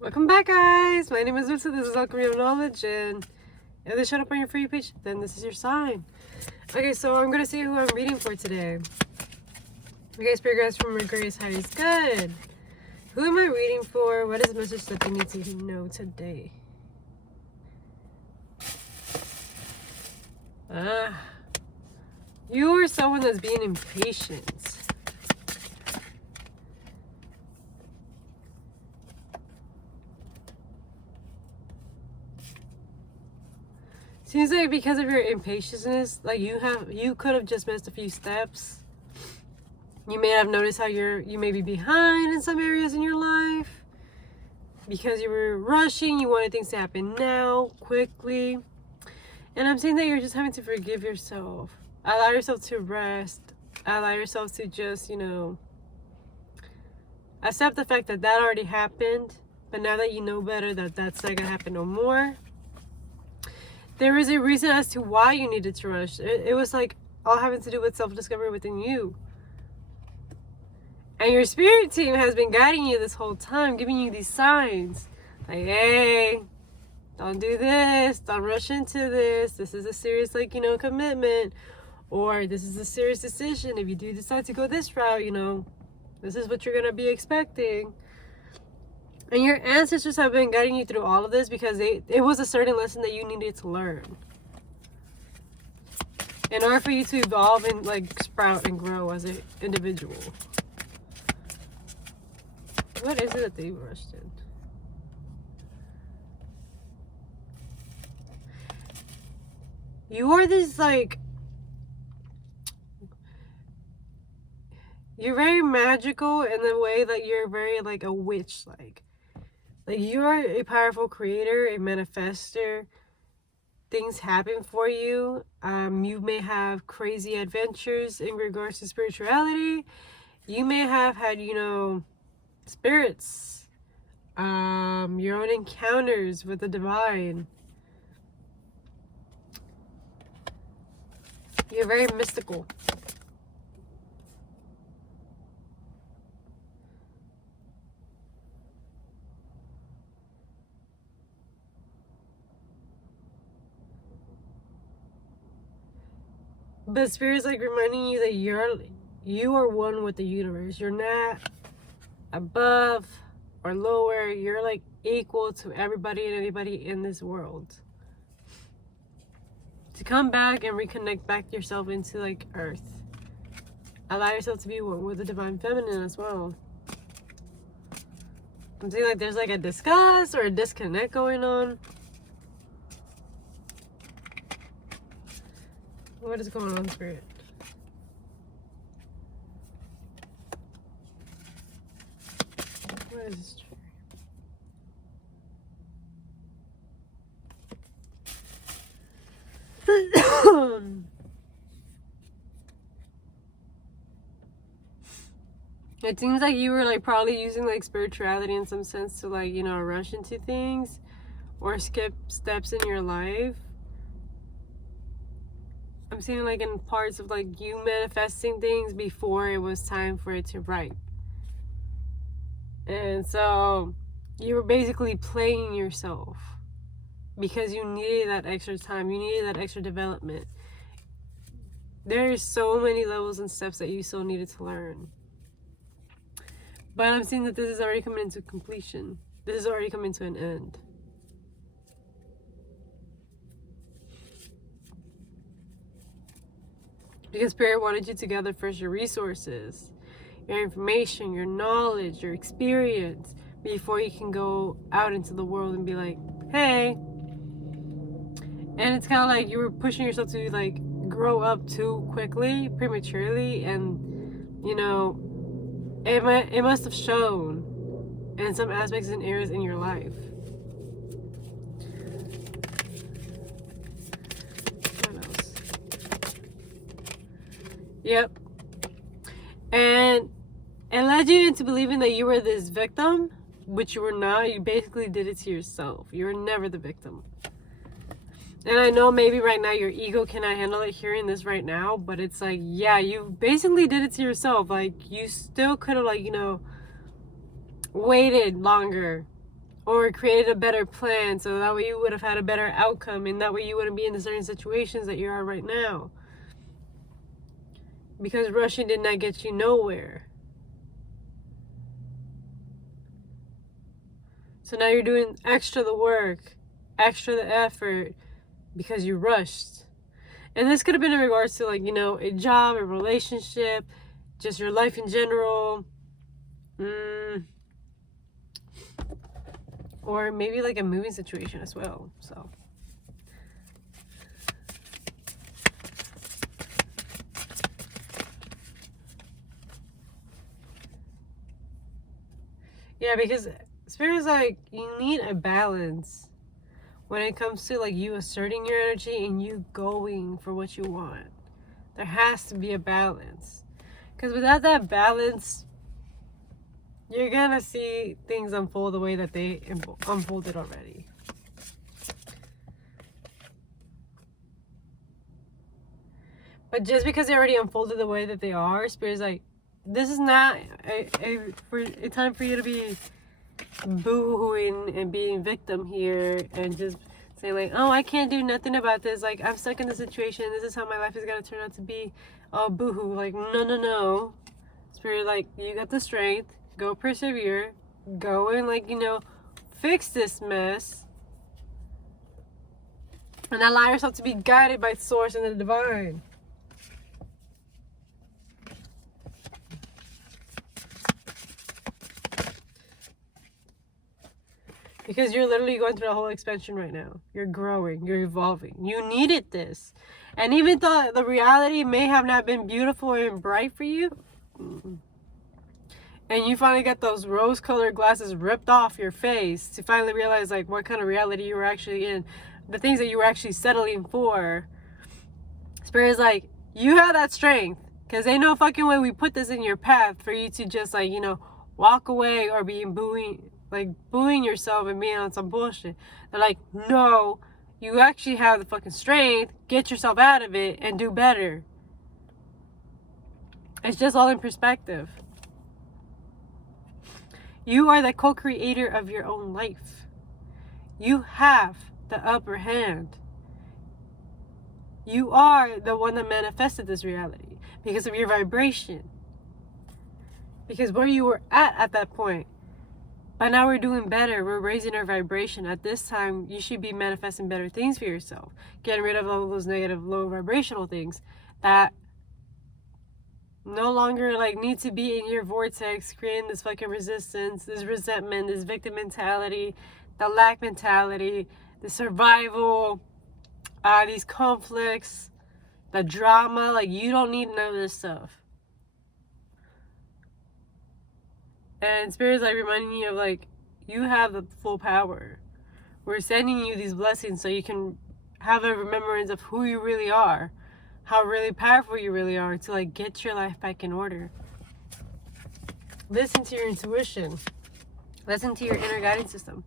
Welcome back, guys. My name is Utsa. This is Alchemy of Knowledge, and if this showed up on your free page, then this is your sign. Okay, so I'm gonna see who I'm reading for today. Okay, Spirit Guides from Mercurius highest good. Who am I reading for? What is the message that they need to know today? You are someone that's being impatient. Seems like because of your impatience, like you could have just missed a few steps. You may have noticed how you may be behind in some areas in your life because you were rushing. You wanted things to happen now, quickly. And I'm saying that you're just having to forgive yourself. Allow yourself to rest. Allow yourself to just, accept the fact that that already happened. But now that you know better that that's not gonna happen no more, there is a reason as to why you needed to rush. It was like all having to do with self-discovery within you. And your spirit team has been guiding you this whole time, giving you these signs. Like, hey, don't do this. Don't rush into this. This is a serious, commitment. Or this is a serious decision. If you do decide to go this route, this is what you're going to be expecting. And your ancestors have been guiding you through all of this because it was a certain lesson that you needed to learn. In order for you to evolve and sprout and grow as an individual. What is it that they rushed in? You are this you're very magical in the way that you're very a witch like you are a powerful creator, a manifester. Things happen for you. You may have crazy adventures in regards to spirituality. You may have had, spirits, your own encounters with the divine. You're very mystical. But Spirit's reminding you that you are one with the universe. You're not above or lower. You're equal to everybody and anybody in this world. To come back and reconnect back yourself into earth. Allow yourself to be one with the divine feminine as well. I'm saying there's a disgust or a disconnect going on. What is going on, Spirit? What is this? It seems like you were probably using spirituality in some sense to rush into things or skip steps in your life. I'm seeing in parts of you manifesting things before it was time for it to ripe. And so you were basically playing yourself because you needed that extra time. You needed that extra development. There's so many levels and steps that you still needed to learn. But I'm seeing that this is already coming into completion. This is already coming to an end. Because Spirit wanted you to gather first your resources, your information, your knowledge, your experience, before you can go out into the world and be like, hey. And it's kind of you were pushing yourself to grow up too quickly, prematurely, and it must have shown in some aspects and areas in your life. What else? Yep. And it led you into believing that you were this victim, which you were not. You basically did it to yourself. You were never the victim. And I know maybe right now your ego cannot handle it hearing this right now, but it's yeah, you basically did it to yourself. You still could have waited longer or created a better plan so that way you would have had a better outcome, and that way you wouldn't be in the certain situations that you are right now. Because rushing did not get you nowhere. So now you're doing extra the work, extra the effort, because you rushed. And this could have been in regards to, like, you know, a job, a relationship, just your life in general. Or maybe like a moving situation as well. So yeah, because Spirit is like, you need a balance when it comes to like you asserting your energy and you going for what you want. There has to be a balance, because without that balance, you're gonna see things unfold the way that they unfolded already. But just because they already unfolded the way that they are, Spirit's like, this is not a time for you to be boo-hooing and being victim here and just saying like, oh, I can't do nothing about this. Like, I'm stuck in the situation. This is how my life is gonna turn out to be. Oh, boo-hoo. Like, no. Spirit, like, you got the strength. Go persevere. Go and, like, you know, fix this mess. And allow yourself to be guided by Source and the Divine. Because you're literally going through a whole expansion right now. You're growing. You're evolving. You needed this. And even though the reality may have not been beautiful and bright for you, and you finally got those rose-colored glasses ripped off your face to finally realize like what kind of reality you were actually in, the things that you were actually settling for, Spirit is like, you have that strength. Because ain't no fucking way we put this in your path for you to just like, you know, walk away or be booing yourself and being on some bullshit. They're like, no, you actually have the fucking strength. Get yourself out of it and do better. It's just all in perspective. You are the co-creator of your own life. You have the upper hand. You are the one that manifested this reality because of your vibration. Because where you were at that point. But now we're doing better. We're raising our vibration. At this time, you should be manifesting better things for yourself. Getting rid of all those negative, low vibrational things that no longer like need to be in your vortex, creating this fucking resistance, this resentment, this victim mentality, the lack mentality, the survival, these conflicts, the drama. Like, you don't need none of this stuff. And Spirit's like reminding you of like, you have the full power. We're sending you these blessings so you can have a remembrance of who you really are, how really powerful you really are, to like get your life back in order. Listen to your intuition. Listen to your inner guidance system.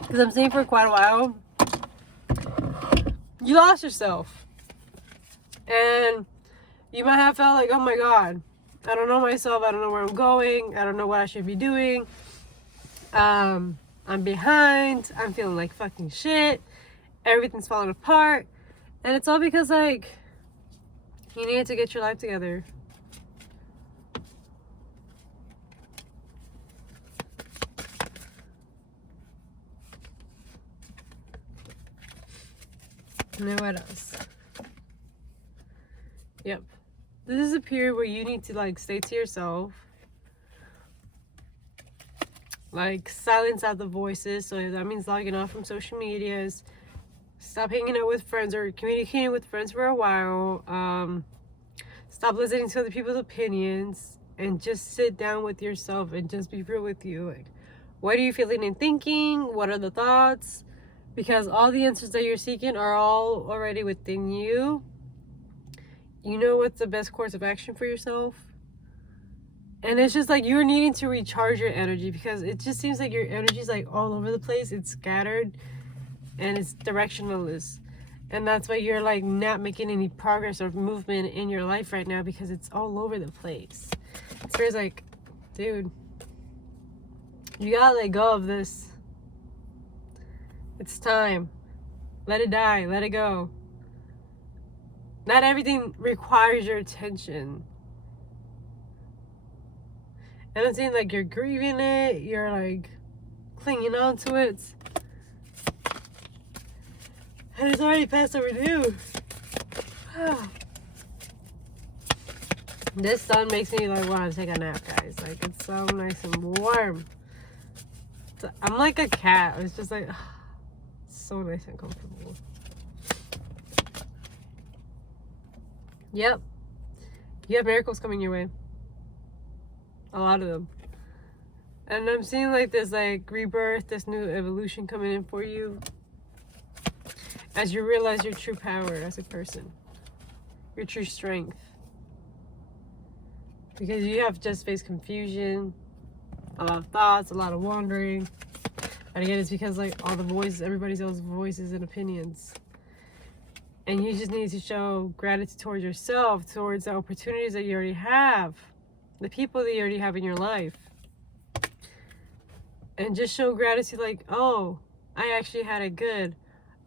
Because I'm saying for quite a while, you lost yourself. And you might have felt like, oh my God, I don't know myself. I don't know where I'm going. I don't know what I should be doing. I'm behind. I'm feeling like fucking shit. Everything's falling apart. And it's all because, like, you needed to get your life together. And then what else? Yep. This is a period where you need to like stay to yourself. Like, silence out the voices. So if that means logging off from social medias, stop hanging out with friends or communicating with friends for a while. Stop listening to other people's opinions and just sit down with yourself and just be real with you. Like, what are you feeling and thinking? What are the thoughts? Because all the answers that you're seeking are all already within you. You know what's the best course of action for yourself. And it's just like you're needing to recharge your energy, because it just seems like your energy is like all over the place. It's scattered and it's directionless. And that's why you're like not making any progress or movement in your life right now, because it's all over the place. Spirit's like, dude, you gotta let go of this. It's time. Let it die. Let it go. Not everything requires your attention. And I'm saying like you're grieving it, you're like clinging on to it. And it's already past overdue. This sun makes me like want to take a nap, guys. Like, it's so nice and warm. I'm like a cat. It's just like so nice and comfortable. Yep. You have miracles coming your way. A lot of them. And I'm seeing like this like rebirth, this new evolution coming in for you. As you realize your true power as a person. Your true strength. Because you have just faced confusion, a lot of thoughts, a lot of wandering. And again, it's because like all the voices, everybody else's voices and opinions. And you just need to show gratitude towards yourself, towards the opportunities that you already have, the people that you already have in your life. And just show gratitude like, oh, I actually had it good.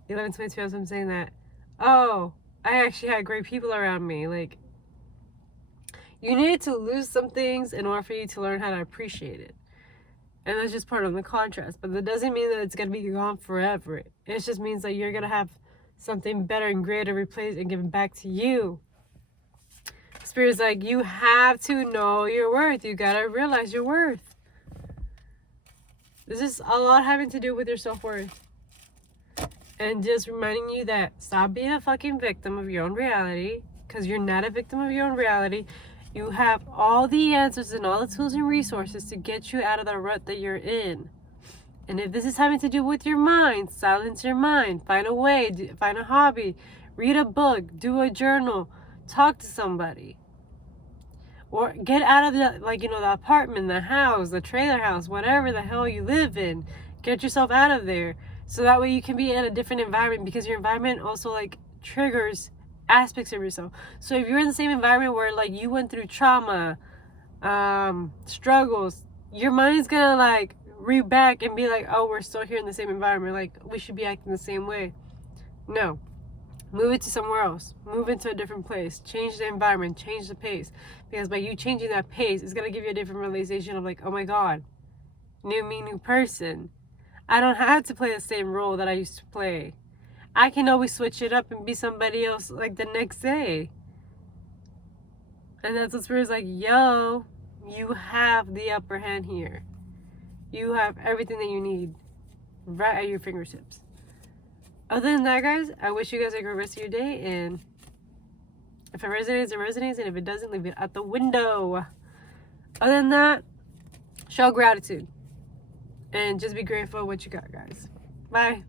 11/22, as I'm saying that. Oh, I actually had great people around me. Like, you need to lose some things in order for you to learn how to appreciate it. And that's just part of the contrast. But that doesn't mean that it's going to be gone forever. It just means that you're going to have something better and greater replaced and given back to you. Spirit's like, you have to know your worth. You got to realize your worth. This is a lot having to do with your self-worth. And just reminding you that stop being a fucking victim of your own reality. Because you're not a victim of your own reality. You have all the answers and all the tools and resources to get you out of the rut that you're in. And if this is having to do with your mind, silence your mind. Find a way, find a hobby, read a book, do a journal, talk to somebody. Or get out of the, like, you know, the apartment, the house, the trailer house, whatever the hell you live in. Get yourself out of there. So that way you can be in a different environment, because your environment also like triggers aspects of yourself. So if you're in the same environment where like you went through trauma, struggles, your mind's gonna like read back and be like, oh, we're still here in the same environment, like we should be acting the same way. No, move it to somewhere else, move into a different place, change the environment, change the pace, because by you changing that pace, it's gonna give you a different realization of like, oh my god, new me, new person. I don't have to play the same role that I used to play. I can always switch it up and be somebody else like the next day. And that's what Spirit's like, yo, you have the upper hand here. You have everything that you need right at your fingertips. Other than that, guys, I wish you guys a great rest of your day. And if it resonates, it resonates. And if it doesn't, leave it out the window. Other than that, show gratitude. And just be grateful for what you got, guys. Bye.